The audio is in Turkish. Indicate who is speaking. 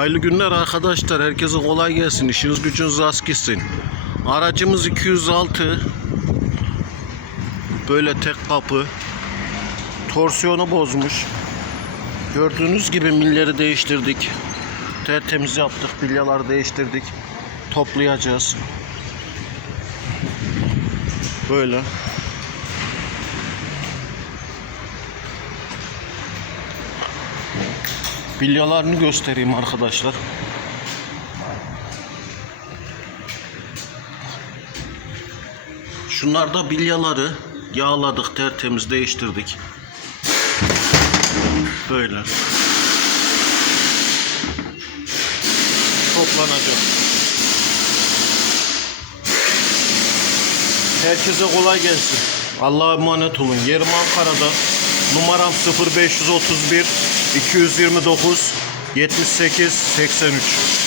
Speaker 1: Hayırlı günler arkadaşlar. Herkese kolay gelsin. İşiniz gücünüz rast gitsin. Aracımız 206. Böyle tek kapı. Torsiyonu bozmuş. Gördüğünüz gibi milleri değiştirdik. Tertemiz yaptık. Bilyaları değiştirdik. Toplayacağız. Böyle. Bilyalarını göstereyim arkadaşlar. Şunlar da bilyaları yağladık, tertemiz değiştirdik. Böyle. Toplanacak. Herkese kolay gelsin. Allah'a emanet olun. Yerim Ankara'da. Numaram 0531 229 78 83.